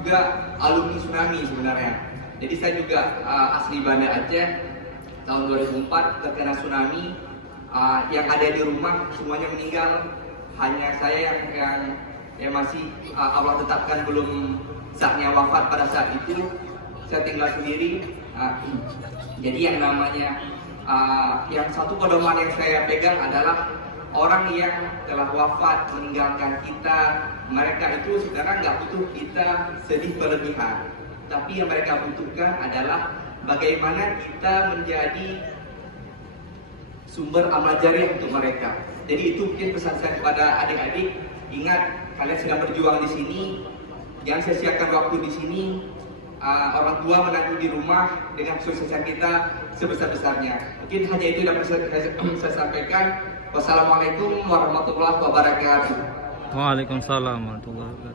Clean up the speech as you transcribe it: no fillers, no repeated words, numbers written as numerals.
juga alumni tsunami sebenarnya. Jadi saya juga asli Banda Aceh. Tahun 2004 terkena tsunami, yang ada di rumah semuanya meninggal, hanya saya yang masih Allah tetapkan belum saatnya wafat pada saat itu. Saya tinggal sendiri. Jadi yang namanya yang satu pedoman yang saya pegang adalah orang yang telah wafat meninggalkan kita, mereka itu sekarang nggak butuh kita sedih berlebihan, tapi yang mereka butuhkan adalah bagaimana kita menjadi sumber amal jariah untuk mereka. Jadi itu mungkin pesan saya kepada adik-adik. Ingat, kalian sedang berjuang di sini, jangan sia-siakan waktu di sini. Orang tua menanti di rumah dengan kesuksesan kita sebesar-besarnya. Mungkin hanya itu yang dapat saya sampaikan. Wassalamualaikum warahmatullahi wabarakatuh. Waalaikumsalam warahmatullahi wabarakatuh.